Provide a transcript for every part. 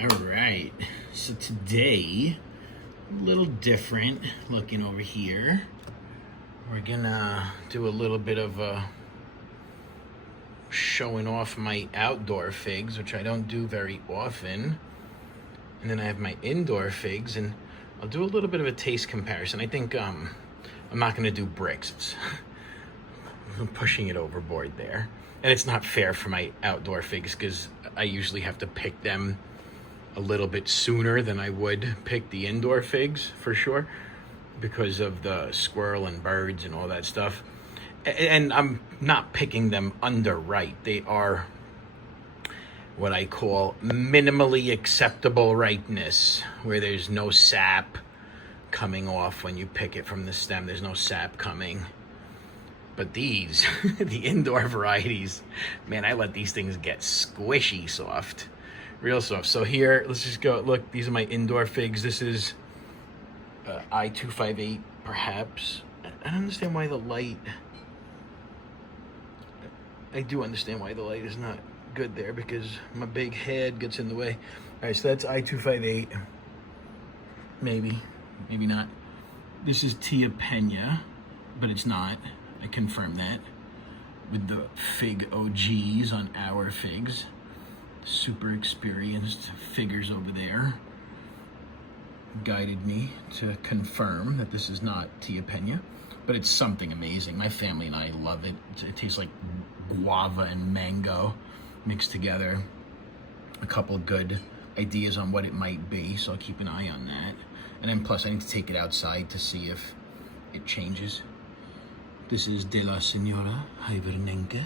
All right, so today, a little different looking over here. We're gonna do a little bit of showing off my outdoor figs, which I don't do very often. And then I have my indoor figs, and I'll do a little bit of a taste comparison. I think I'm not gonna do bricks. I'm pushing it overboard there. And it's not fair for my outdoor figs because I usually have to pick them a little bit sooner than I would pick the indoor figs, for sure, because of the squirrel and birds and all that stuff. And I'm not picking them under ripe. They are what I call minimally acceptable ripeness, where there's no sap coming off when you pick it from the stem. There's no sap coming. But these, the indoor varieties, man, I let these things get squishy soft. Real soft. So here, let's just go. Look, these are my indoor figs. This is I-258, perhaps. I don't understand why the light... I do understand why the light is not good there, because my big head gets in the way. All right, so that's I-258. Maybe not. This is Tia Pena, but it's not. I confirm that with the fig OGs on our figs. Super experienced figures over there guided me to confirm that this is not Tia Pena, but it's something amazing. My family and I love it. It tastes like guava and mango mixed together. A couple good ideas on what it might be, so I'll keep an eye on that. And then plus I need to take it outside to see if it changes. This is De La Senora Hibernenke.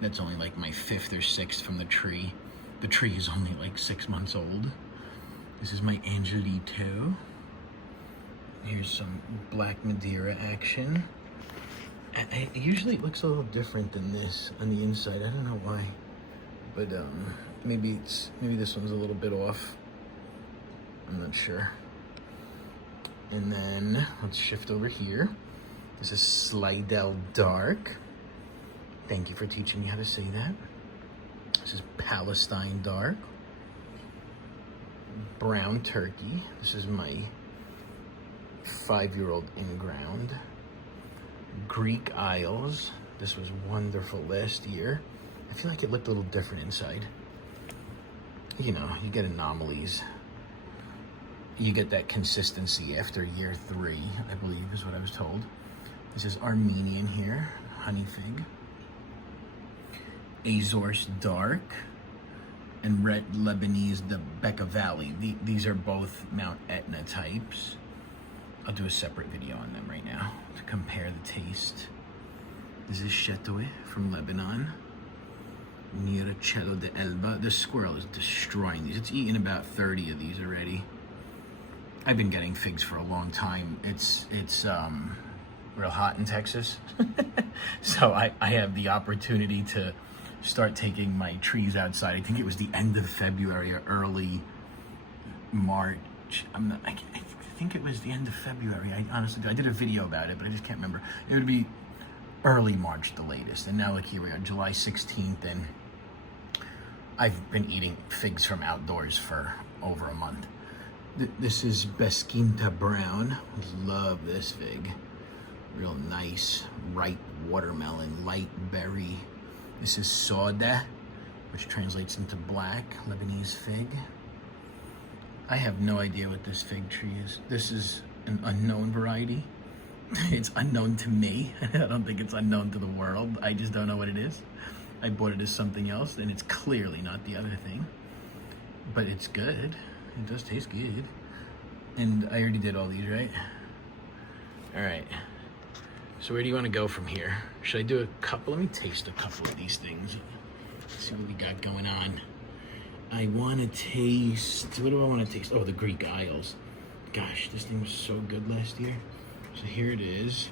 That's only like my 5th or 6th from the tree. The tree is only like 6 months old. This is my Angelito. Here's some Black Madeira action. Usually it looks a little different than this on the inside. I don't know why, but maybe this one's a little bit off. I'm not sure. And then let's shift over here. This is Slidell Dark. Thank you for teaching me how to say that. This is Palestine Dark. Brown Turkey. This is my 5-year-old in-ground. Greek Isles. This was wonderful last year. I feel like it looked a little different inside. You know, you get anomalies. You get that consistency after year 3, I believe is what I was told. This is Armenian here, honey fig. Azores Dark, and Red Lebanese, the Bekaa Valley. These are both Mount Etna types. I'll do a separate video on them right now to compare the taste. This is Chetoe from Lebanon. Miracello de Elba. The squirrel is destroying these. It's eaten about 30 of these already. I've been getting figs for a long time. It's real hot in Texas. So I have the opportunity to start taking my trees outside. I think it was the end of February or early March. I think it was the end of February. I did a video about it, but I just can't remember. It would be early March, the latest. And now look, here we are, July 16th, and I've been eating figs from outdoors for over a month. This is Besquinta Brown. Love this fig. Real nice, ripe watermelon, light berry. This is Soda, which translates into black, Lebanese fig. I have no idea what this fig tree is. This is an unknown variety. It's unknown to me. I don't think it's unknown to the world. I just don't know what it is. I bought it as something else, and it's clearly not the other thing. But it's good. It does taste good. And I already did all these, right? All right. So where do you want to go from here? Should I do a couple? Let me taste a couple of these things. Let's see what we got going on. I want to taste... What do I want to taste? Oh, the Greek Isles. Gosh, this thing was so good last year. So here it is.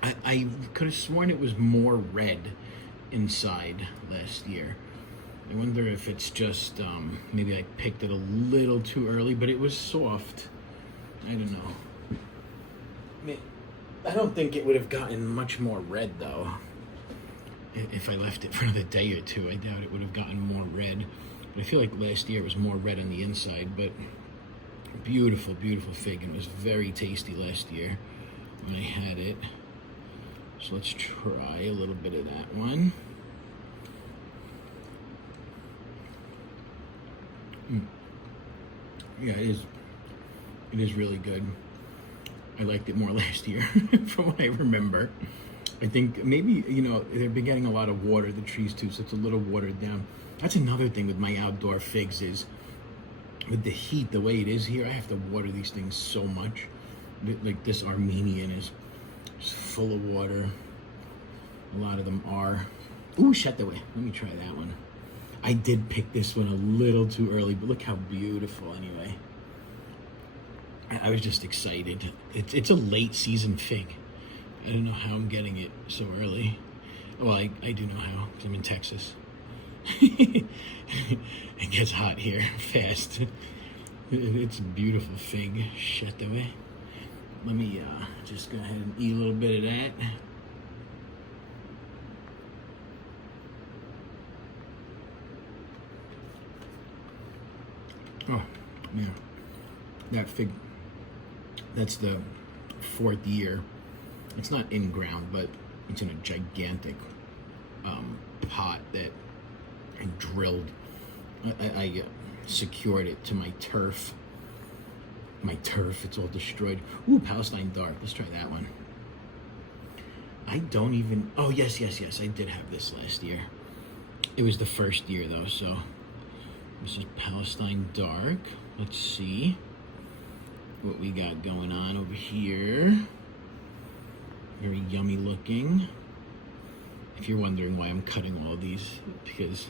I could have sworn it was more red inside last year. I wonder if it's just... maybe I picked it a little too early, but it was soft. I don't know. I don't think it would have gotten much more red, though. If I left it for another day or two, I doubt it would have gotten more red. But I feel like last year it was more red on the inside, but beautiful, beautiful fig, and it was very tasty last year when I had it. So let's try a little bit of that one. Yeah, it is really good. I liked it more last year from what I remember. I think maybe, you know, they've been getting a lot of water, the trees too, so it's a little watered down. That's another thing with my outdoor figs is with the heat, the way it is here, I have to water these things so much. Like this Armenian is full of water. A lot of them are. Ooh, shut the way. Let me try that one. I did pick this one a little too early, but look how beautiful anyway. I was just excited. It's a late season fig. I don't know how I'm getting it so early. Well, I do know how, because I'm in Texas. It gets hot here fast. It's a beautiful fig. Shut the way. Let me just go ahead and eat a little bit of that. Oh, yeah. That fig, that's the 4th year. It's not in ground, but it's in a gigantic pot that I drilled. I secured it to my turf. My turf, it's all destroyed. Ooh, Palestine Dark. Let's try that one. I don't even... Oh, yes. I did have this last year. It was the first year, though, so... This is Palestine Dark. Let's see what we got going on over here. Very yummy looking. If you're wondering why I'm cutting all these, because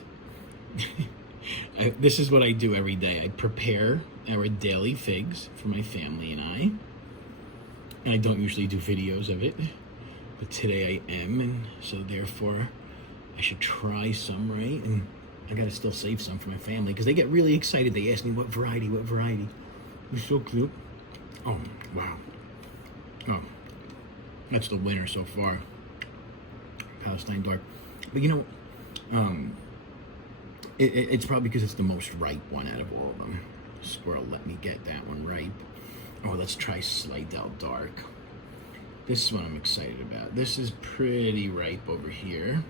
this is what I do every day. I prepare our daily figs for my family and I. And I don't usually do videos of it, but today I am, and so therefore I should try some, right? And I gotta still save some for my family because they get really excited. They ask me what variety. It's so cute. Oh, wow. Oh, that's the winner so far. Palestine Dark. But you know, it's probably because it's the most ripe one out of all of them. Squirrel let me get that one ripe. Oh, let's try Slidell Dark. This is what I'm excited about. This is pretty ripe over here.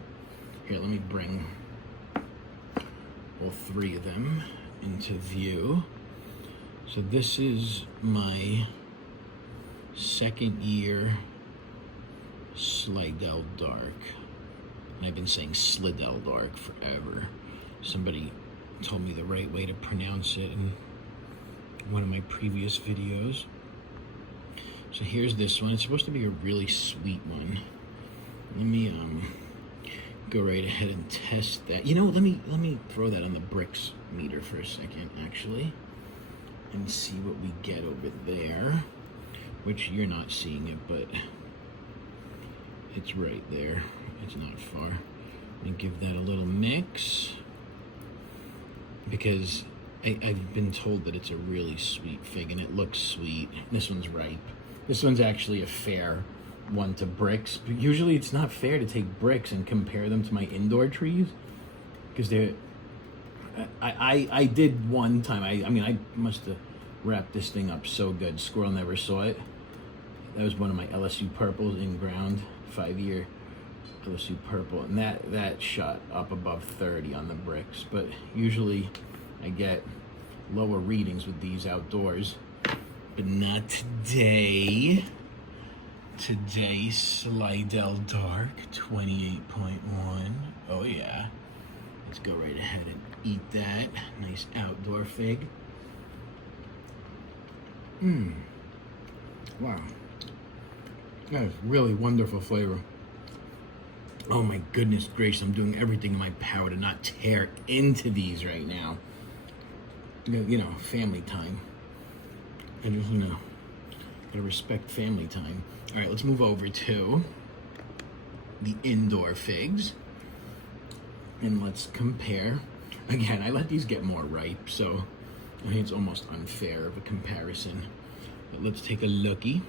Here, let me bring all 3 of them into view. So this is my 2nd year Slidell Dark. And I've been saying Slidell Dark forever. Somebody told me the right way to pronounce it in one of my previous videos. So here's this one. It's supposed to be a really sweet one. Let me go right ahead and test that. You know, let me throw that on the bricks meter for a second, actually, and see what we get over there, which you're not seeing it, but it's right there. It's not far. Let me give that a little mix, because I've been told that it's a really sweet fig, and it looks sweet. This one's ripe. This one's actually a fair one to bricks. But usually it's not fair to take bricks and compare them to my indoor trees, because they're... I did one time. I mean, I must have wrapped this thing up so good. Squirrel never saw it. That was one of my LSU purples in ground, 5-year LSU purple, and that shot up above 30 on the bricks. But usually I get lower readings with these outdoors, but not today. Today, Slidell Dark 28.1. Oh yeah. Let's go right ahead and eat that. Nice outdoor fig. Wow. That is really wonderful flavor. Oh my goodness gracious, I'm doing everything in my power to not tear into these right now. You know, family time. I just, you know, gotta respect family time. All right, let's move over to the indoor figs. And let's compare. Again, I let these get more ripe, so I think it's almost unfair of a comparison. But let's take a looky.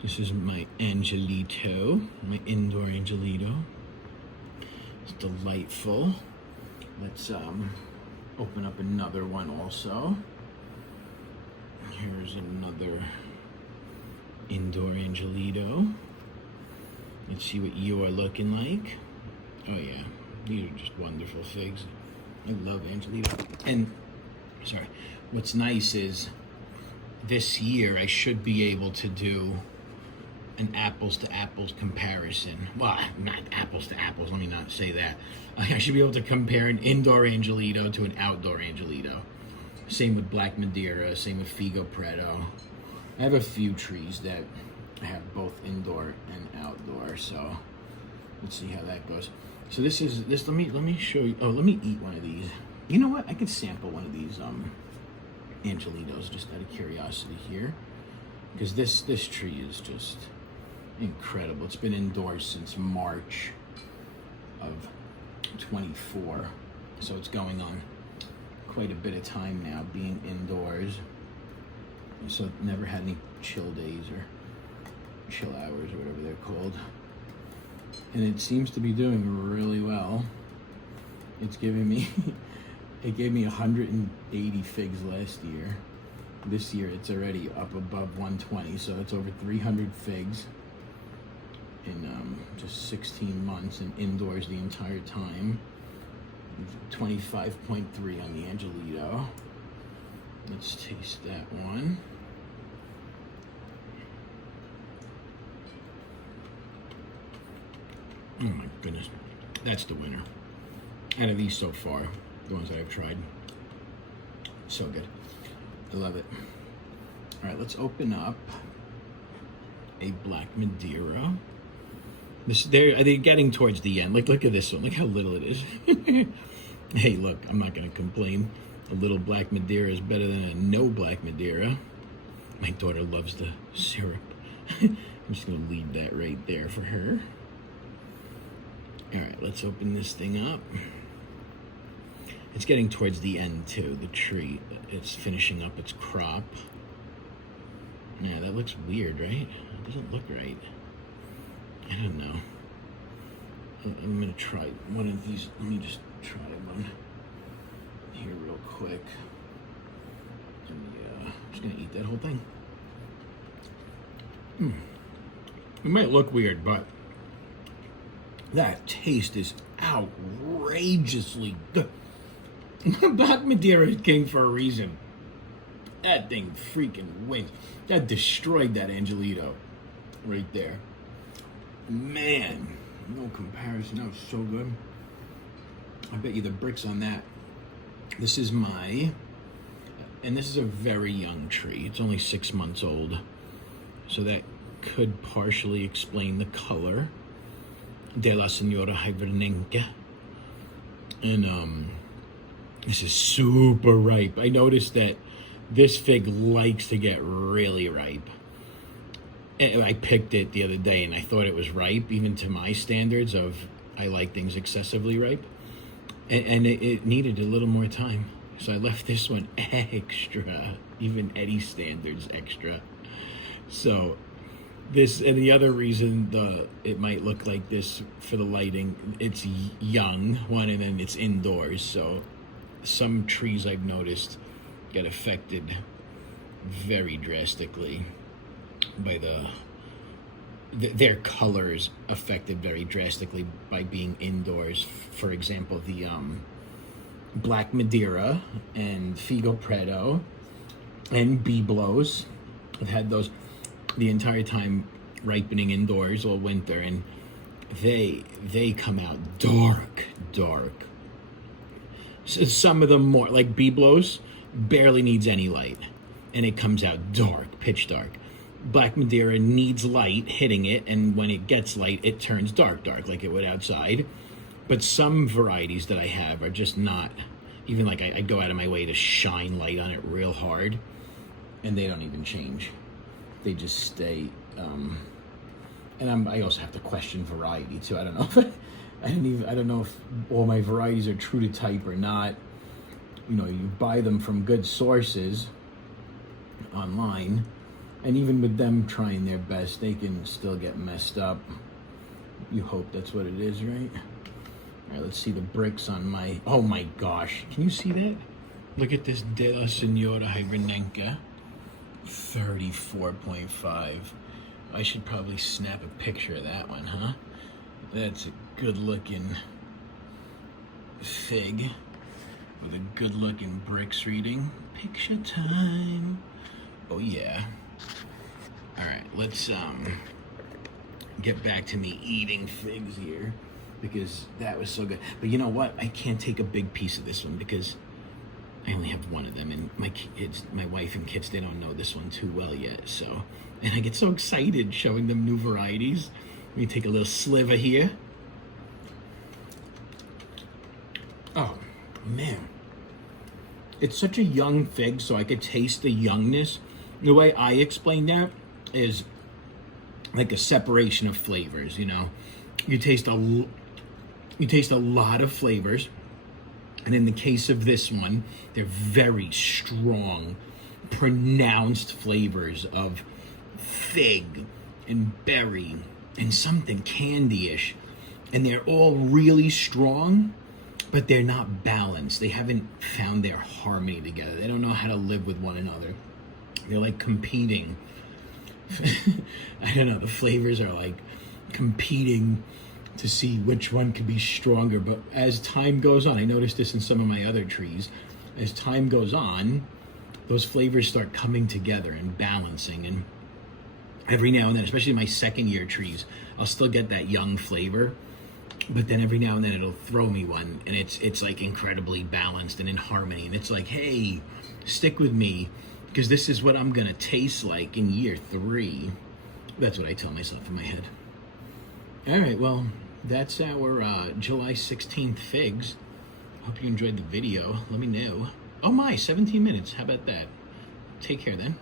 This is my Angelito, my indoor Angelito. It's delightful. Let's open up another one also. Here's another indoor Angelito. Let's see what you are looking like. Oh yeah, these are just wonderful figs. I love Angelito. And, sorry, what's nice is this year I should be able to do an apples to apples comparison. Well, not apples to apples, let me not say that. I should be able to compare an indoor Angelito to an outdoor Angelito. Same with Black Madeira, same with Figo Preto. I have a few trees that have both indoor and outdoor, so let's see how that goes. So this, let me show you, let me eat one of these. You know what, I could sample one of these Angelitos just out of curiosity here, because this tree is just incredible. It's been indoors since March of 24, so it's going on quite a bit of time now being indoors. So never had any chill days or chill hours or whatever they're called. And it seems to be doing really well. It's giving me, it gave me 180 figs last year. This year it's already up above 120, so it's over 300 figs in just 16 months and indoors the entire time. 25.3 on the Angelito. Let's taste that one. Oh my goodness, that's the winner. Out of these so far, the ones that I've tried, so good. I love it. All right, let's open up a Black Madeira. They're getting towards the end. Look at this one. Look how little it is. Hey, look, I'm not gonna complain. A little Black Madeira is better than a no Black Madeira. My daughter loves the syrup. I'm just gonna leave that right there for her. All right, let's open this thing up. It's getting towards the end too, the tree. It's finishing up its crop. Yeah, that looks weird, right? It doesn't look right. I don't know. I'm gonna try one of these. Let me just try one here real quick. I'm just gonna eat that whole thing. It might look weird, but that taste is outrageously good. Black Madeira is king for a reason. That thing freaking wins. That destroyed that Angelito right there. Man, no comparison. That was so good. I bet you the bricks on that. This is and this is a very young tree. It's only 6 months old. So that could partially explain the color. De la Senora Hibernenca. And this is super ripe. I noticed that this fig likes to get really ripe. I picked it the other day and I thought it was ripe, even to my standards of I like things excessively ripe. And it needed a little more time. So I left this one extra, even Eddie's standards extra. So this, and the other reason it might look like this for the lighting, it's young, one, and then it's indoors. So some trees I've noticed get affected very drastically by their colors affected very drastically by being indoors. For example, the Black Madeira and Figo Preto and Biblos. I've had those the entire time ripening indoors all winter, and they come out dark. So some of them more, like Biblos, barely needs any light, and it comes out dark, pitch dark. Black Madeira needs light hitting it, and when it gets light, it turns dark, like it would outside. But some varieties that I have are just not, even like I go out of my way to shine light on it real hard, and they don't even change. They just stay. And I also have to question variety too. I don't know if I don't know if all my varieties are true to type or not. You know, you buy them from good sources online, and even with them trying their best, they can still get messed up. You hope that's what it is, right? All right, let's see the bricks on my, oh my gosh. Can you see that? Look at this De La Senora Hibernenka. 34.5. I should probably snap a picture of that one, huh? That's a good looking fig with a good looking bricks reading. Picture time. Oh yeah. All right, let's get back to me eating figs here, because that was so good. But you know what? I can't take a big piece of this one because I only have one of them, and my kids, my wife and kids, they don't know this one too well yet. So, and I get so excited showing them new varieties. Let me take a little sliver here. Oh, man. It's such a young fig, so I could taste the youngness. The way I explain that is like a separation of flavors, you know? You taste a lot of flavors. And in the case of this one, they're very strong, pronounced flavors of fig and berry and something candy-ish. And they're all really strong, but they're not balanced. They haven't found their harmony together. They don't know how to live with one another. They're like competing. I don't know, the flavors are like competing to see which one could be stronger. But as time goes on, I noticed this in some of my other trees, as time goes on, those flavors start coming together and balancing. And every now and then, especially my second year trees, I'll still get that young flavor, but then every now and then it'll throw me one, and it's like incredibly balanced and in harmony. And it's like, hey, stick with me, because this is what I'm gonna taste like in year 3. That's what I tell myself in my head. All right, well, that's our July 16th figs. Hope you enjoyed the video. Let me know. Oh my, 17 minutes. How about that? Take care then.